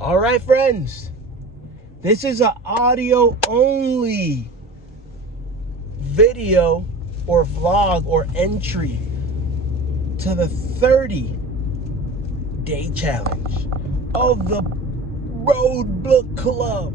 All right, friends. This is an audio only video or vlog or entry to the 30-day challenge of the Road Book Club.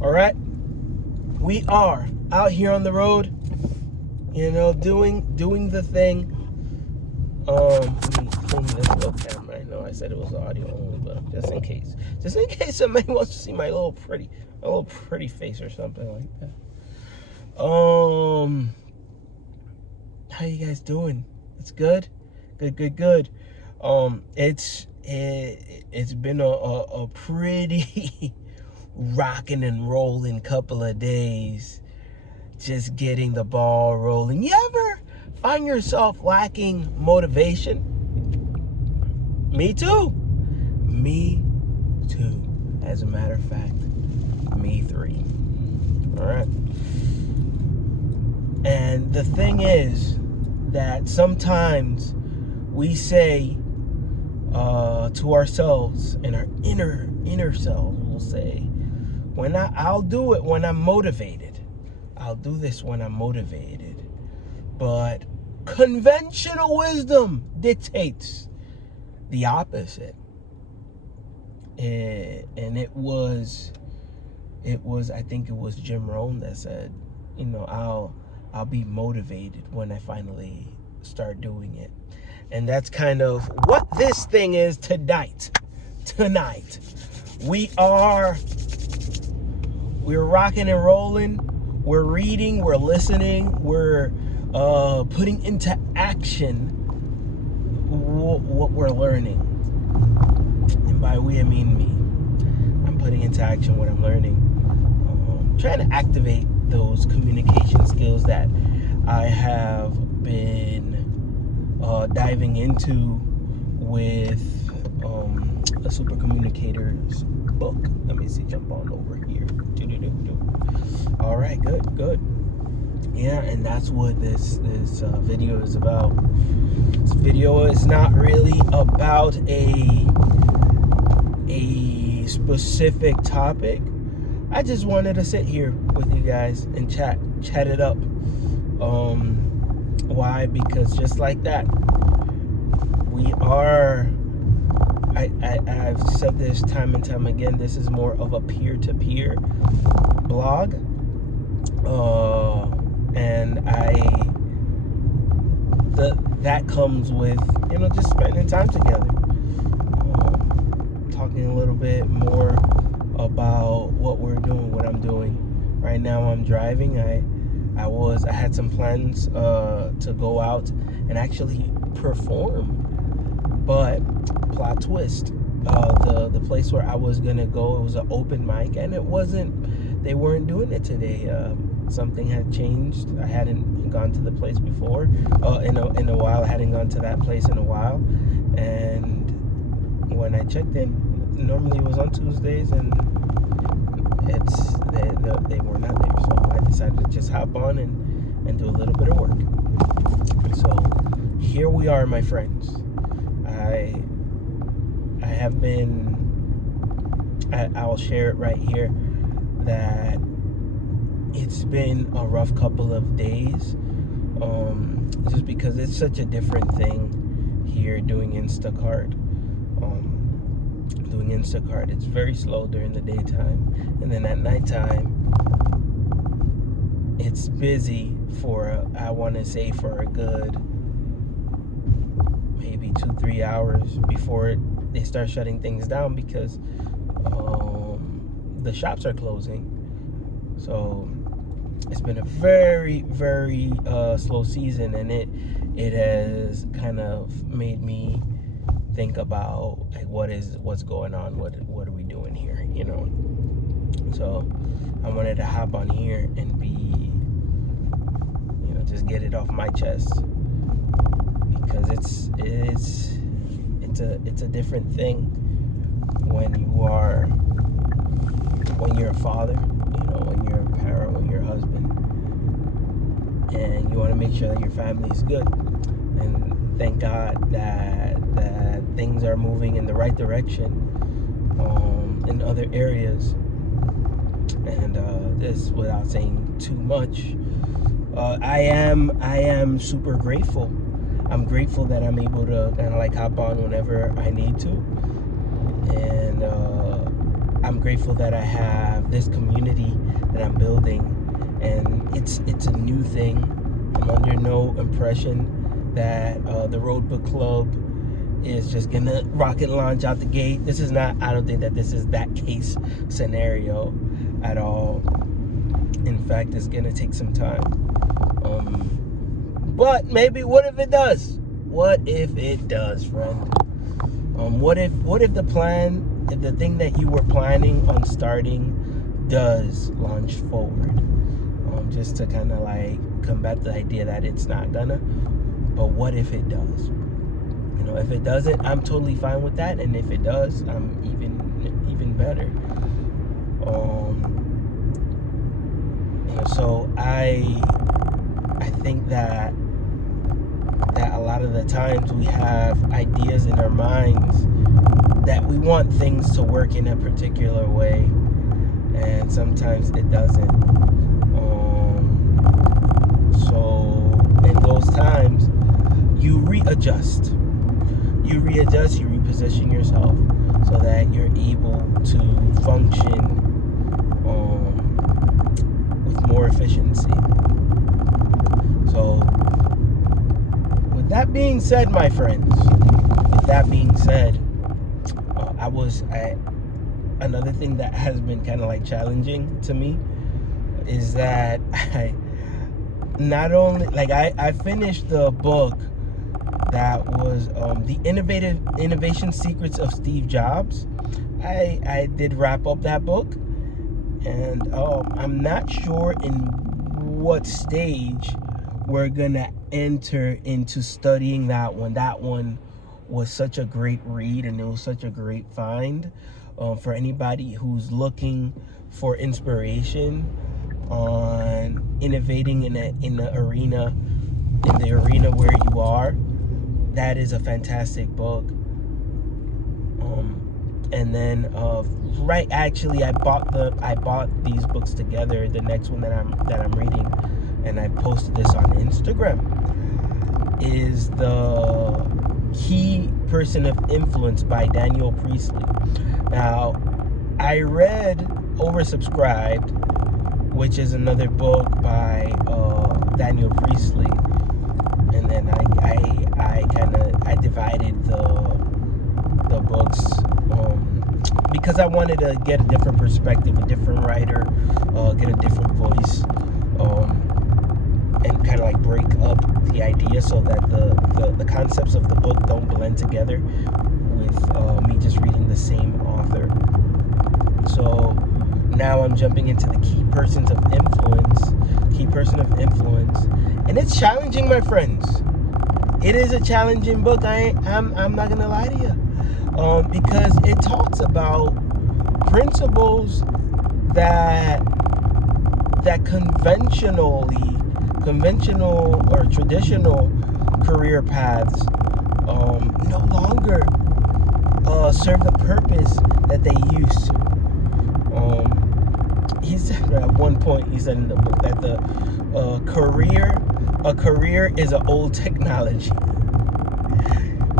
All right. We are out here on the road, doing the thing. Let me clean this little camera. I know I said it was audio only, but just in case somebody wants to see my little pretty face or something like that. How you guys doing? It's good. It's been a pretty rocking and rolling couple of days, just getting the ball rolling. You ever find yourself lacking motivation? Me too. As a matter of fact, me three. All right. And the thing is that sometimes we say to ourselves, in our inner selves, we'll say, I'll do it when I'm motivated. I'll do this when I'm motivated. But conventional wisdom dictates the opposite. And it was I think it was Jim Rohn that said, I'll be motivated when I finally start doing it. And that's kind of what this thing is tonight. We're rocking and rolling. We're reading, we're listening, we're putting into action what we're learning. And by we, I mean me. I'm putting into action what I'm learning. Trying to activate those communication skills that I have been diving into with a super communicator's book. Let me see, jump on over here. All right, good. Yeah, and that's what this video is about. This video is not really about a specific topic. I just wanted to sit here with you guys and chat it up. Why? Because just like that, I've said this time and time again, this is more of a peer-to-peer blog. And that comes with, just spending time together. Talking a little bit more about what we're doing, what I'm doing. Right now I'm driving. I had some plans to go out and actually perform. But plot twist, the place where I was gonna go, it was an open mic, and they weren't doing it today. Something had changed. I hadn't gone to the place before in a while. I hadn't gone to that place in a while, and when I checked in, normally it was on Tuesdays, and they were not there. So I decided to just hop on and do a little bit of work. So here we are, my friends. I have been, I'll share it right here, that it's been a rough couple of days, just because it's such a different thing here doing Instacart. It's very slow during the daytime, and then at nighttime it's busy for a good maybe 2-3 hours before they start shutting things down, because the shops are closing. So it's been a very, very slow season, and it has kind of made me think about, like, what's going on, what are we doing here, So I wanted to hop on here and just get it off my chest, because it's a different thing when you're a father, when you're a parent, when you're a husband, and you want to make sure that your family is good. And thank God that things are moving in the right direction in other areas. And this, without saying too much, I am super grateful. I'm grateful that I'm able to kind of like hop on whenever I need to, and I'm grateful that I have this community that I'm building, and it's a new thing. I'm under no impression that the Road Book Club is just gonna rocket launch out the gate. This is not. I don't think that this is that case scenario at all. In fact, it's gonna take some time. But maybe, what if it does? What if it does, friend? What if the thing that you were planning on starting does launch forward? Just to kind of like combat the idea that it's not gonna. But what if it does? You know, if it doesn't, I'm totally fine with that. And if it does, I'm even better. You know, so I think that a lot of the times we have ideas in our minds that we want things to work in a particular way, and sometimes it doesn't. So in those times, you readjust, you reposition yourself so that you're able to function with more efficiency. So with that being said, my friends, another thing that has been kind of like challenging to me is that I not only, like, I finished the book that was the innovation secrets of Steve Jobs. I did wrap up that book, and I'm not sure in what stage we're gonna enter into studying that one. That one was such a great read, and it was such a great find for anybody who's looking for inspiration on innovating in the arena where you are. That is a fantastic book. And then I bought these books together. The next one that I'm reading, and I posted this on Instagram, is The Key Person of Influence by Daniel Priestley. Now, I read Oversubscribed, which is another book by Daniel Priestley, and then I divided the books because I wanted to get a different perspective, a different writer, get a different voice, and kind of like break up the idea so that the concepts of the book don't blend together with me just reading the same author. So now I'm jumping into the Key Person of Influence, and it's challenging, my friends. It is a challenging book. I'm not gonna lie to you, because it talks about principles that conventional or traditional career paths no longer serve the purpose that they used to. He said at one point, he said in the book that a career is an old technology.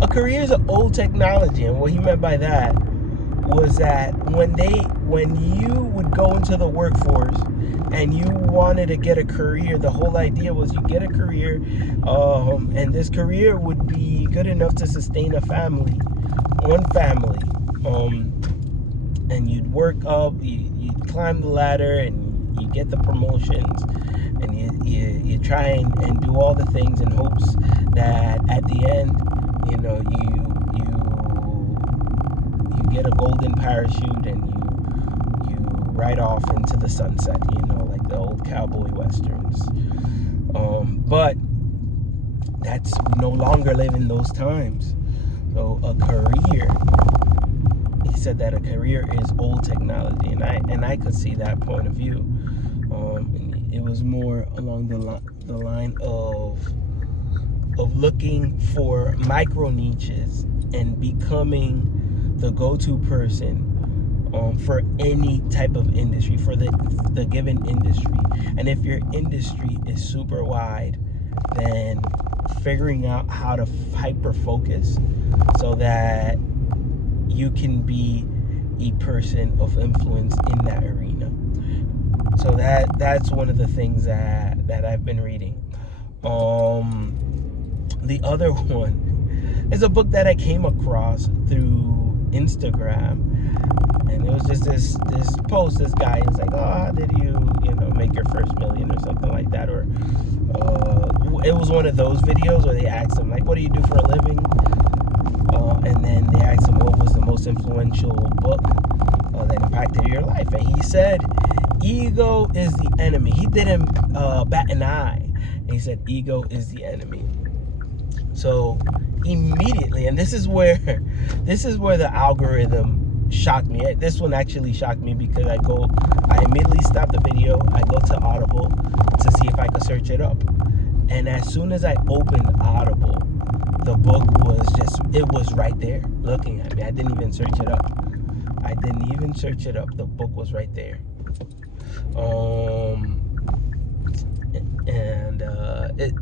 A career is an old technology, and what he meant by that was that when you would go into the workforce and you wanted to get a career, the whole idea was you get a career, and this career would be good enough to sustain one family, and you'd work up, you'd climb the ladder, and you get the promotions, and you try and do all the things in hopes that at the end, you know, you get a golden parachute and you ride off into the sunset, you know, like the old cowboy westerns. But we no longer live in those times. So a career, he said that a career is old technology, and I could see that point of view. And it was more along the line of of looking for micro niches and becoming the go-to person for any type of industry, for the given industry. And if your industry is super wide, then figuring out how to hyper focus so that you can be a person of influence in that arena. So that's one of the things that I've been reading. The other one is a book that I came across through Instagram, and it was just this post. This guy is like, "Oh, how did you make your first million," or something like that, or it was one of those videos where they asked him like, "What do you do for a living?" And then they asked him what was the most influential book that impacted your life, and he said, "Ego is the enemy." He didn't bat an eye. He said, "Ego is the enemy." So immediately, and this is where the algorithm shocked me. This one actually shocked me because I immediately stop the video, I go to Audible to see if I could search it up. And as soon as I opened Audible, the book was right there looking at me. I didn't even search it up. The book was right there. And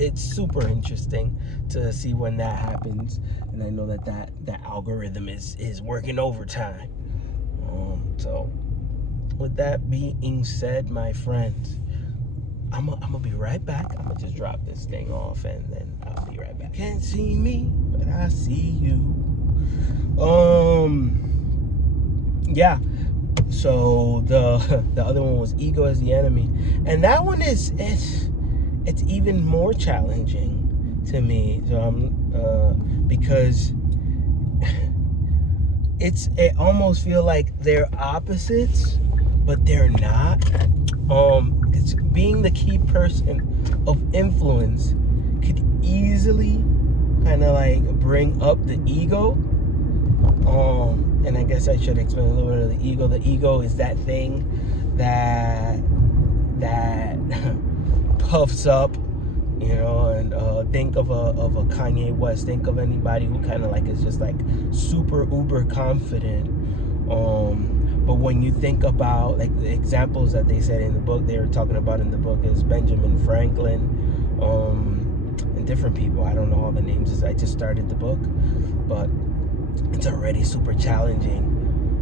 it's super interesting to see when that happens, and I know that algorithm is working overtime. So with that being said, my friends, I'm gonna be right back. I'm gonna just drop this thing off, and then I'll be right back. Can't see me, but I see you. Yeah. So the other one was Ego is the Enemy, and that one it's even more challenging to me. So because it almost feel like they're opposites, but they're not. It's being the key person of influence could easily kind of like bring up the ego. And I guess I should explain a little bit of the ego. The ego is that thing that puffs up, and think of a Kanye West. Think of anybody who kind of like is just like super uber confident. But when you think about like the examples that they said in the book, they were talking about in the book is Benjamin Franklin, and different people. I don't know all the names as I just started the book, but it's already super challenging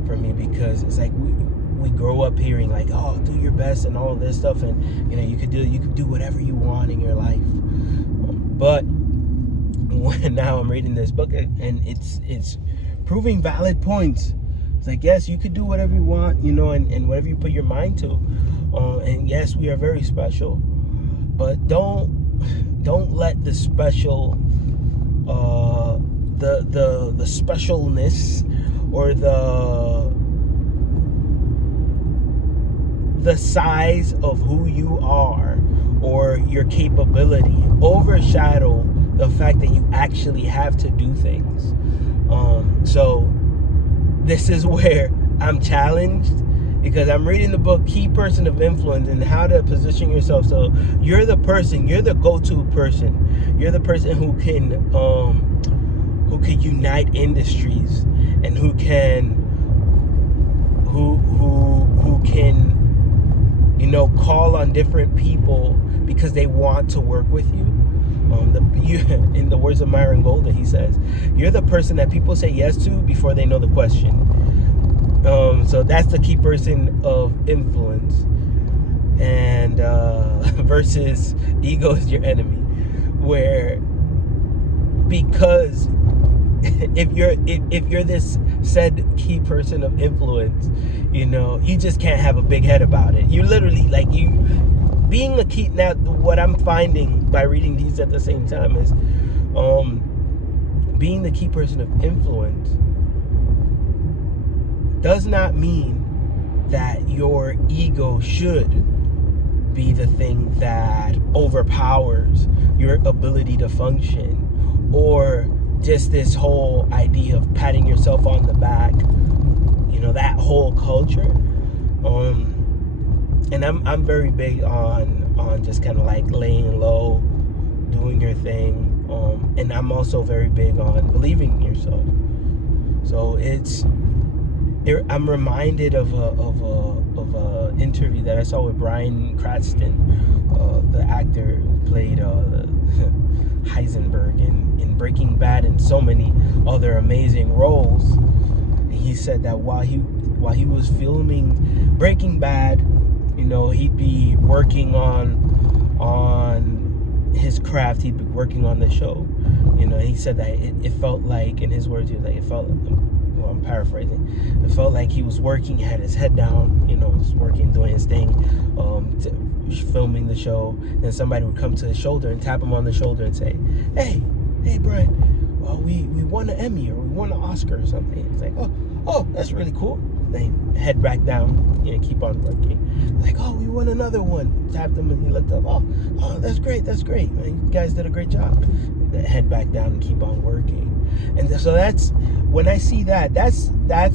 for me because it's like we grow up hearing like, oh, do your best and all this stuff, and you could do whatever you want in your life. But when now I'm reading this book and it's proving valid points. It's like, yes, you could do whatever you want, and whatever you put your mind to. And yes, we are very special, but don't let the special the specialness or the size of who you are or your capability overshadow the fact that you actually have to do things. So this is where I'm challenged, because I'm reading the book Key Person of Influence and how to position yourself. So you're the person, you're the go-to person, you're the person who can unite industries, and who can call on different people because they want to work with you. In the words of Myron Golden, he says, you're the person that people say yes to before they know the question. So that's the key person of influence, and versus ego is your enemy, where because if you're this said key person of influence, you just can't have a big head about it. You literally being a key. Now what I'm finding by reading these at the same time is being the key person of influence does not mean that your ego should be the thing that overpowers your ability to function, or just this whole idea of patting yourself on the back, that whole culture. And I'm very big on just kind of like laying low, doing your thing, And I'm also very big on believing in yourself. So I'm reminded of a interview that I saw with Bryan Cranston, the actor who played Heisenberg in Breaking Bad and so many other amazing roles. And he said that while he was filming Breaking Bad, he'd be working on his craft. He'd be working on the show. He said that it felt like, in his words, he was like, I'm paraphrasing, it felt like he was working, he had his head down, was working, doing his thing, filming the show. Then somebody would come to his shoulder and tap him on the shoulder and say, hey Bryan, we won an Emmy or we won an Oscar or something. It's like, oh, that's really cool. Then head back down, keep on working. Like, we won another one. Tapped him and he looked up. Oh, that's great, man. You guys did a great job. Then head back down and keep on working. And so that's, when I see that, that's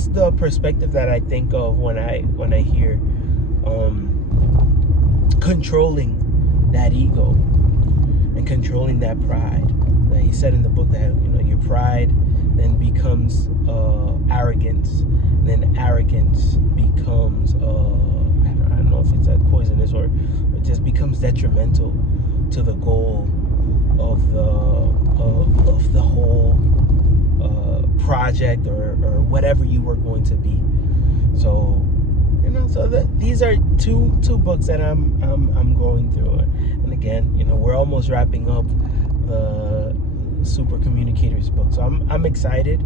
the perspective that I think of when I hear controlling that ego and controlling that pride. He said in the book that your pride then becomes arrogance, then arrogance becomes I don't know if it's that poisonous or it just becomes detrimental to the goal of the whole project or whatever you were going to be. So these are two books that I'm going through, and again, we're almost wrapping up the Super Communicators book, so I'm excited.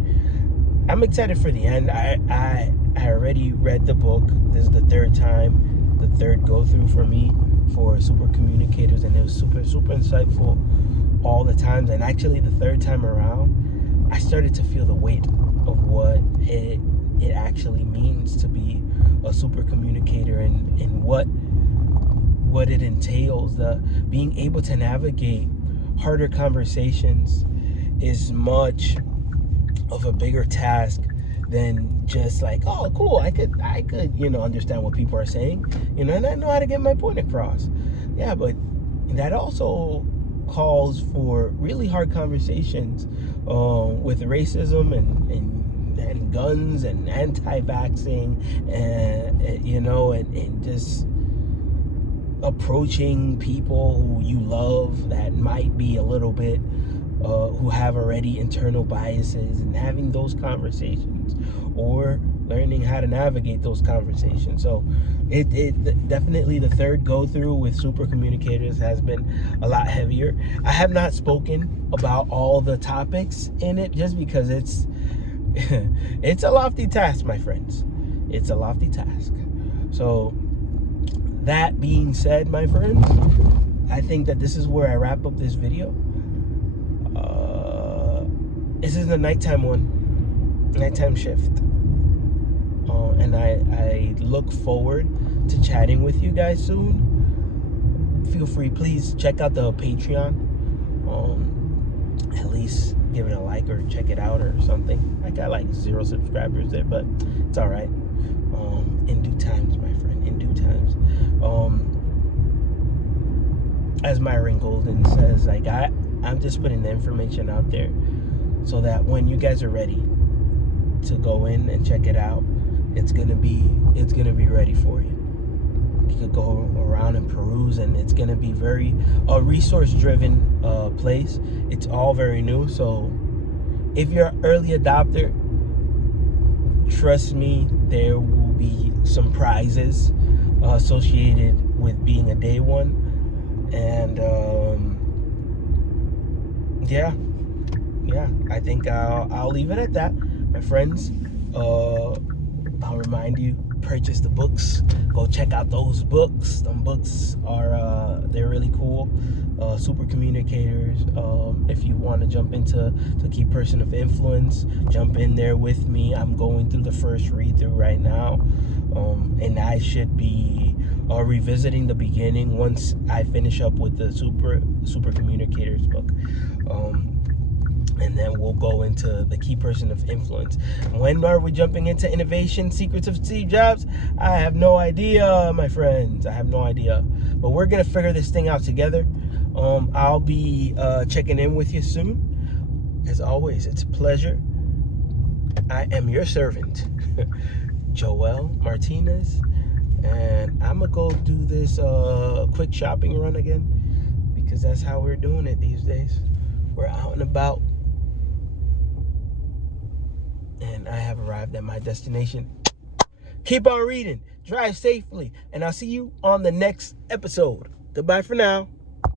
I'm excited for the end. I already read the book. This is the third go through for me for Super Communicators, and it was super insightful all the times. And actually, the third time around, I started to feel the weight of what it actually means to be a super communicator, and what it entails. Being able to navigate harder conversations is much of a bigger task than just like, oh cool, I could understand what people are saying, and I know how to get my point across. Yeah, but that also calls for really hard conversations with racism and guns and anti-vaxxing and just approaching people who you love that might be a little bit who have already internal biases, and having those conversations or learning how to navigate those conversations. So it definitely, the third go through with Super Communicators has been a lot heavier. I have not spoken about all the topics in it just because it's a lofty task, my friends. It's a lofty task. So that being said, my friends, I think that this is where I wrap up this video. This is the nighttime shift. And I look forward to chatting with you guys soon. Feel free, please check out the Patreon. At least give it a like or check it out or something. I got like 0 subscribers there, but it's all right. In due times, my friend, in due times. As Myron Golden says, like I'm just putting the information out there so that when you guys are ready to go in and check it out, it's gonna be ready for you. You could go around and peruse, and it's gonna be very resource-driven place. It's all very new, so if you're an early adopter, trust me, there will be some prizes associated with being a day one. And yeah, I think I'll leave it at that, my friends. I'll remind you, purchase the books. Go check out those books. Them books are they're really cool. Super Communicators. If you want to jump into the Key Person of Influence, jump in there with me. I'm going through the first read through right now, and I should be revisiting the beginning once I finish up with the Super Communicators book. And then we'll go into the Key Person of Influence. When are we jumping into Innovation Secrets of Steve Jobs? I have no idea, my friends. I have no idea. But we're going to figure this thing out together. I'll be checking in with you soon. As always, it's a pleasure. I am your servant, Joel Martinez, and I'm gonna go do this quick shopping run again, because that's how we're doing it these days. We're out and about, and I have arrived at my destination. Keep on reading, drive safely, and I'll see you on the next episode. Goodbye for now.